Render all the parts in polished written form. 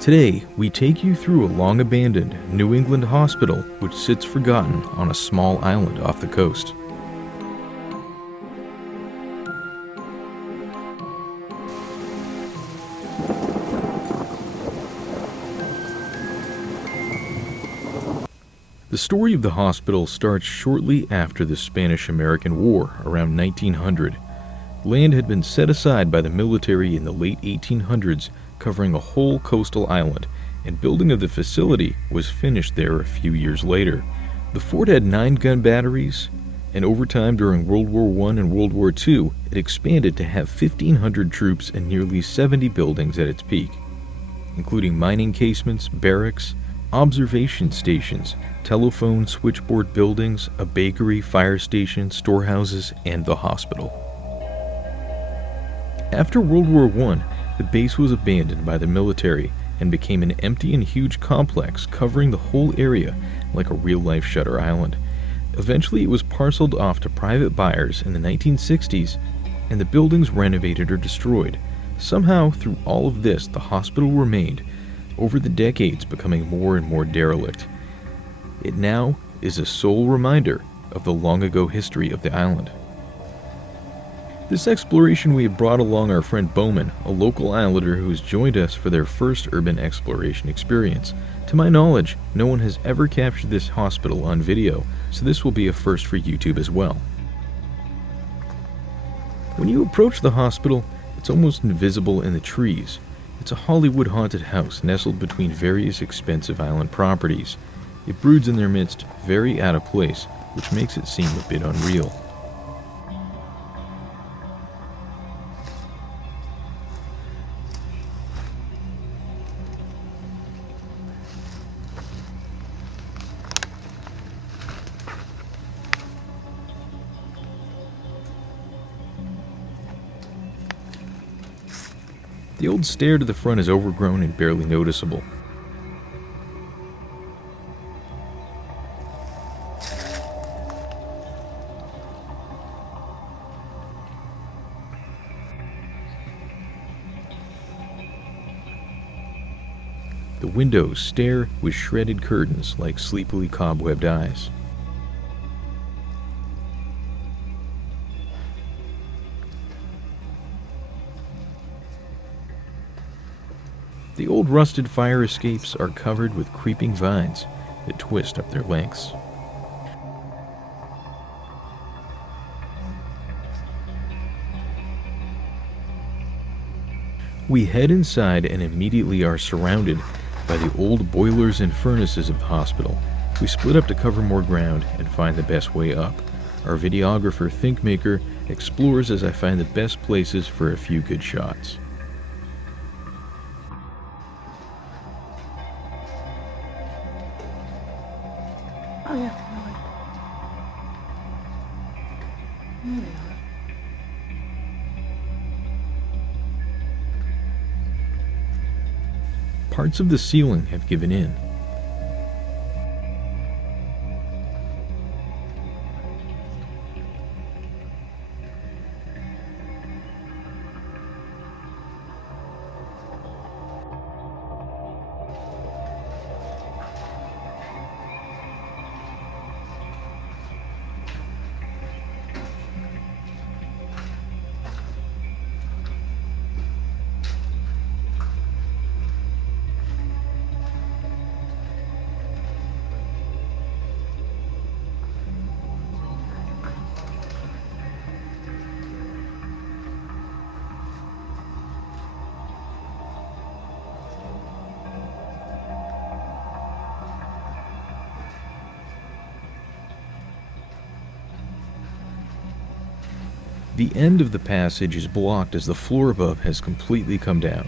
Today, we take you through a long-abandoned New England hospital which sits forgotten on a small island off the coast. The story of the hospital starts shortly after the Spanish-American War, around 1900. Land had been set aside by the military in the late 1800s, covering a whole coastal island, and building of the facility was finished there a few years later. The fort had 9 gun batteries, and over time during World War I and World War II, it expanded to have 1,500 troops and nearly 70 buildings at its peak, including mining casements, barracks, observation stations, telephone switchboard buildings, a bakery, fire station, storehouses, and the hospital. After World War I, the base was abandoned by the military and became an empty and huge complex covering the whole area like a real-life Shudder Island. Eventually it was parceled off to private buyers in the 1960s, and the buildings renovated or destroyed. Somehow, through all of this, the hospital remained, over the decades becoming more and more derelict. It now is a sole reminder of the long-ago history of the island. This exploration we have brought along our friend Bowman, a local islander who has joined us for their first urban exploration experience. To my knowledge, no one has ever captured this hospital on video, so this will be a first for YouTube as well. When you approach the hospital, it's almost invisible in the trees. It's a Hollywood haunted house nestled between various expensive island properties. It broods in their midst, very out of place, which makes it seem a bit unreal. The old stair to the front is overgrown and barely noticeable. The windows stare with shredded curtains like sleepily cobwebbed eyes. The old rusted fire escapes are covered with creeping vines that twist up their lengths. We head inside and immediately are surrounded by the old boilers and furnaces of the hospital. We split up to cover more ground and find the best way up. Our videographer, Thinkmaker, explores as I find the best places for a few good shots. Oh yeah, really. There we are. Parts of the ceiling have given in. The end of the passage is blocked as the floor above has completely come down.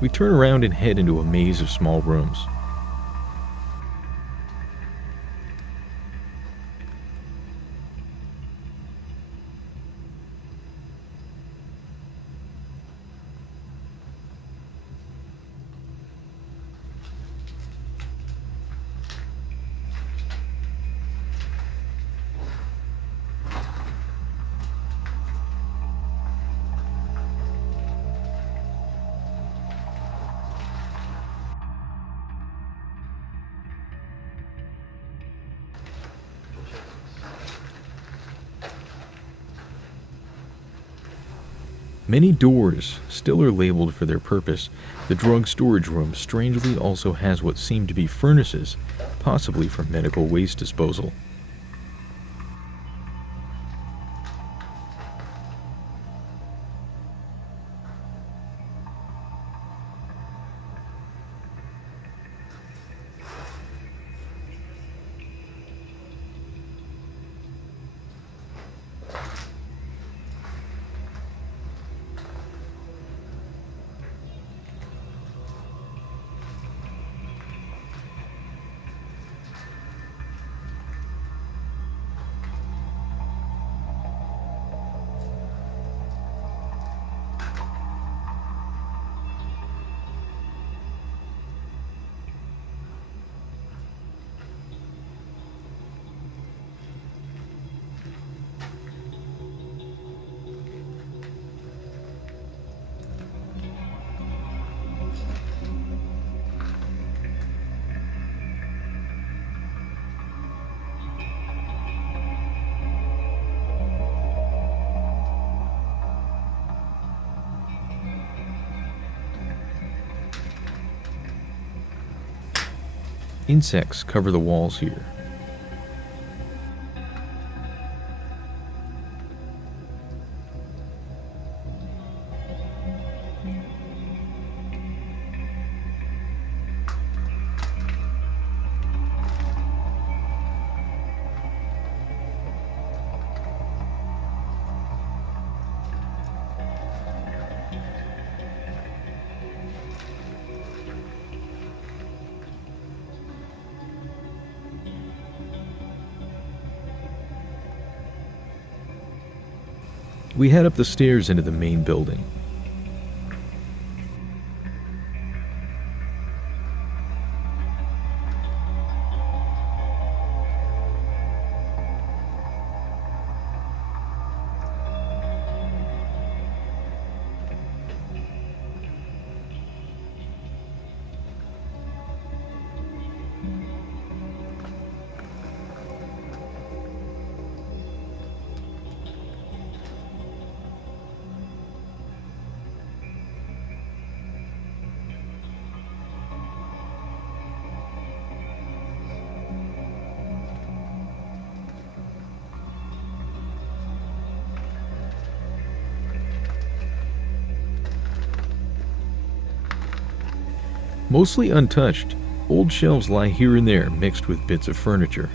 We turn around and head into a maze of small rooms. Many doors still are labeled for their purpose. The drug storage room strangely also has what seem to be furnaces, possibly for medical waste disposal. Insects cover the walls here. We head up the stairs into the main building. Mostly untouched, old shelves lie here and there mixed with bits of furniture.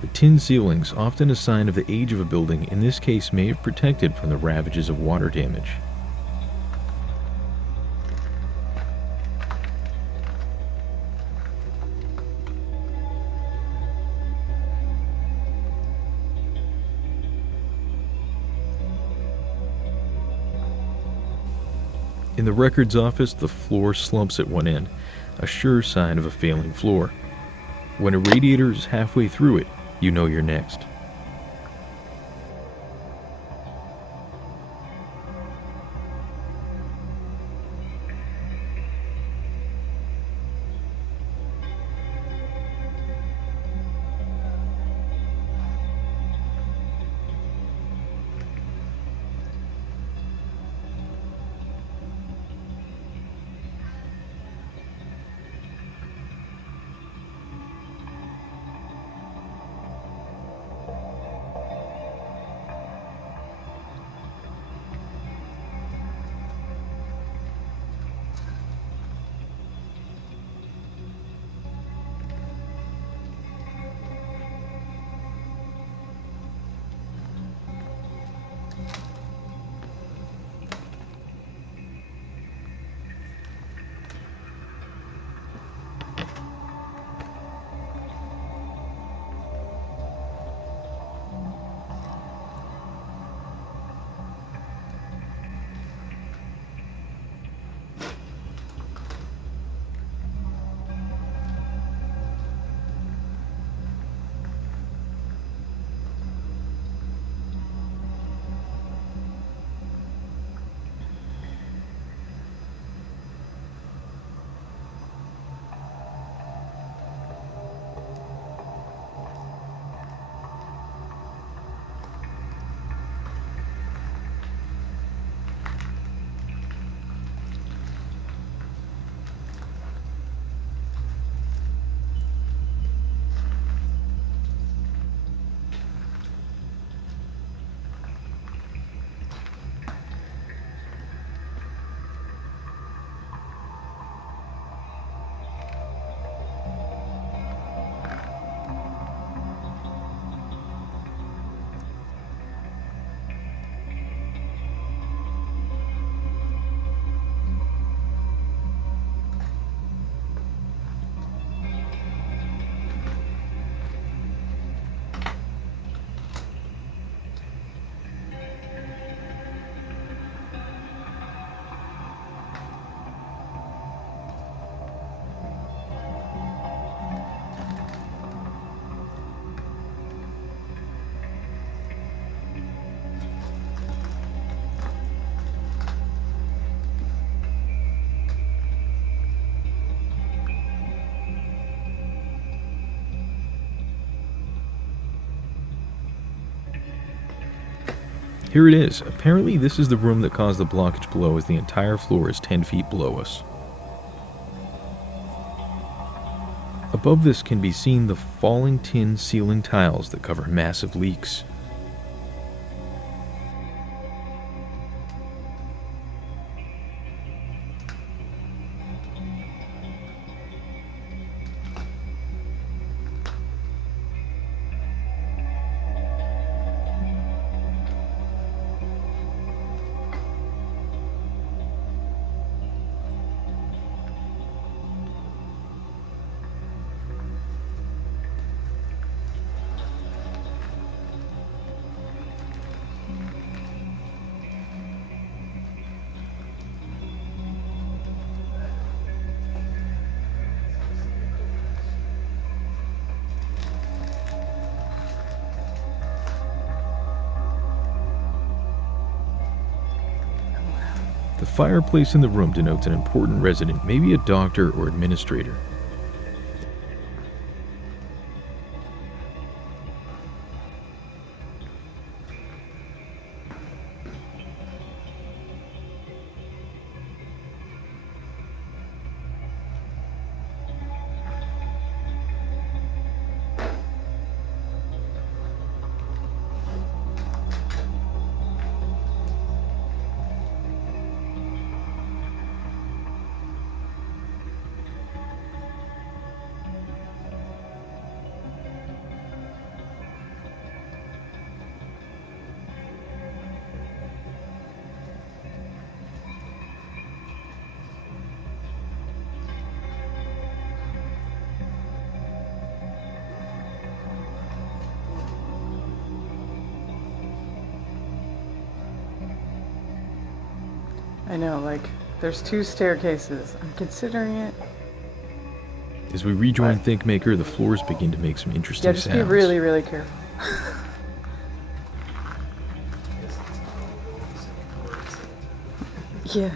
The tin ceilings, often a sign of the age of a building, in this case may have protected from the ravages of water damage. In the records office, the floor slumps at one end, a sure sign of a failing floor. When a radiator is halfway through it, you know you're next. Here it is. Apparently this is the room that caused the blockage below, as the entire floor is 10 feet below us. Above this can be seen the falling tin ceiling tiles that cover massive leaks. The fireplace in the room denotes an important resident, maybe a doctor or administrator. I know, like, there's 2 staircases. I'm considering it. As we rejoin ThinkMaker, the floors begin to make some interesting Yeah, just sounds. be really, really careful. Yeah.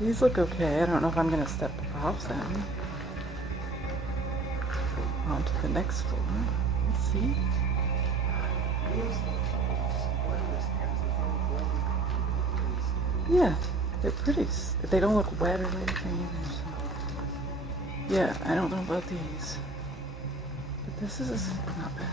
These look okay. I don't know if I'm gonna step off them. On to the next floor. Let's see. Yeah, they're pretty. They don't look wet or anything either. So. Yeah, I don't know about these. But this is not bad.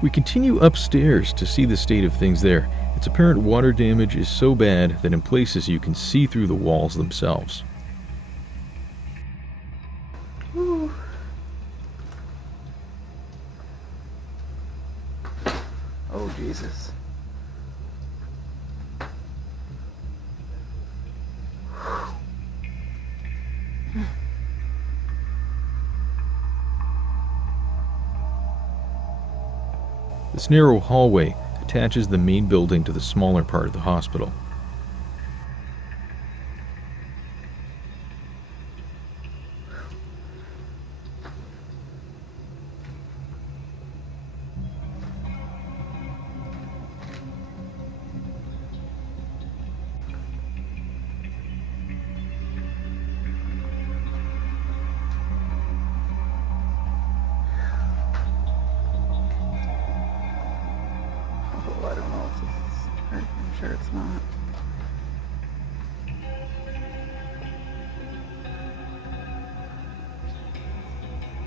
We continue upstairs to see the state of things there. Its apparent water damage is so bad that in places you can see through the walls themselves. Ooh. Oh, Jesus. This narrow hallway attaches the main building to the smaller part of the hospital. Oh, I don't know if this is. I'm sure it's not.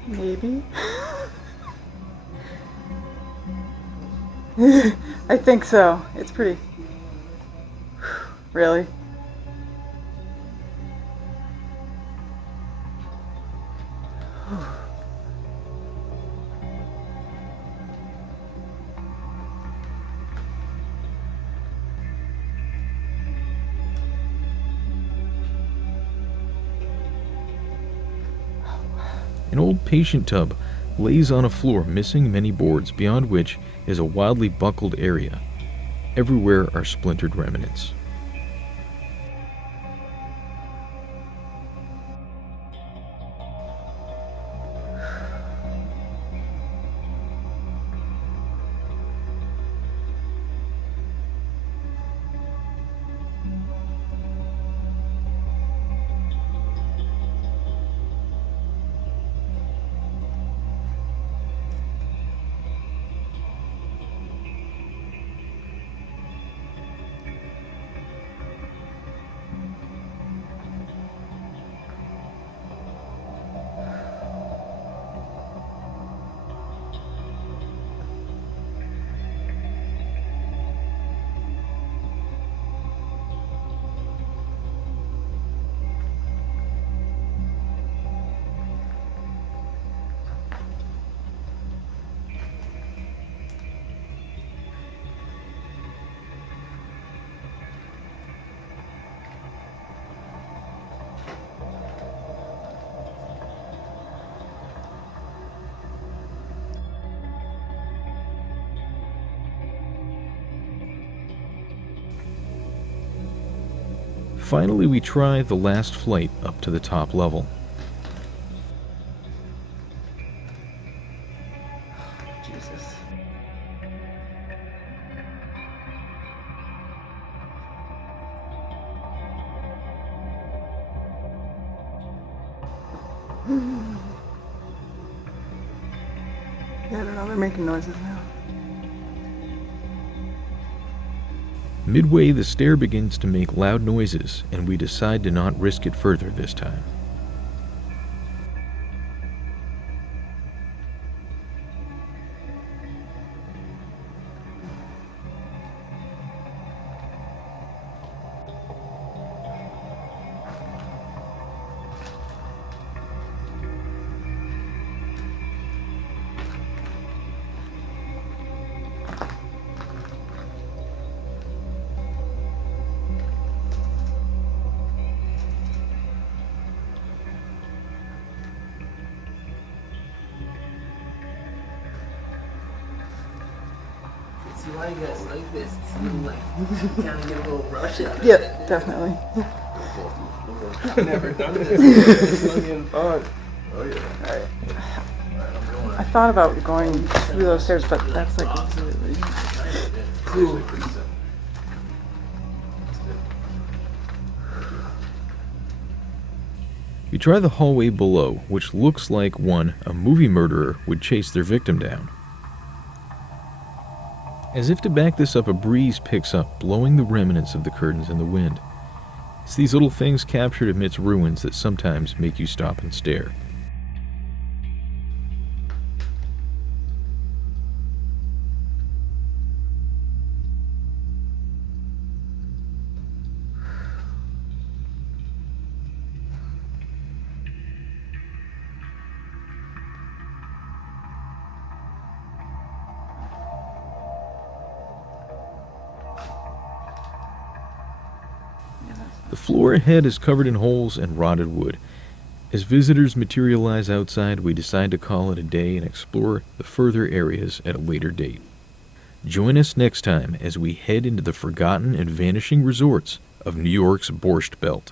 Maybe. I think so. It's pretty. Really? An old patient tub lays on a floor missing many boards, beyond which is a wildly buckled area. Everywhere are splintered remnants. Finally, we try the last flight up to the top level. Jesus. Yeah, I don't know, they're making noises now. Midway, the stair begins to make loud noises, and we decide to not risk it further this time. See why you guys like this? It's a little like, you kind of get a little rush out of it. Yep, definitely. I've never done this. It's fucking fun. Oh yeah. Alright. Alright, I'm going. I thought about going through those stairs, but that's like absolutely. Cool. We try the hallway below, which looks like one a movie murderer would chase their victim down. As if to back this up, a breeze picks up, blowing the remnants of the curtains in the wind. It's these little things captured amidst ruins that sometimes make you stop and stare. The floor ahead is covered in holes and rotted wood. As visitors materialize outside, we decide to call it a day and explore the further areas at a later date. Join us next time as we head into the forgotten and vanishing resorts of New York's Borscht Belt.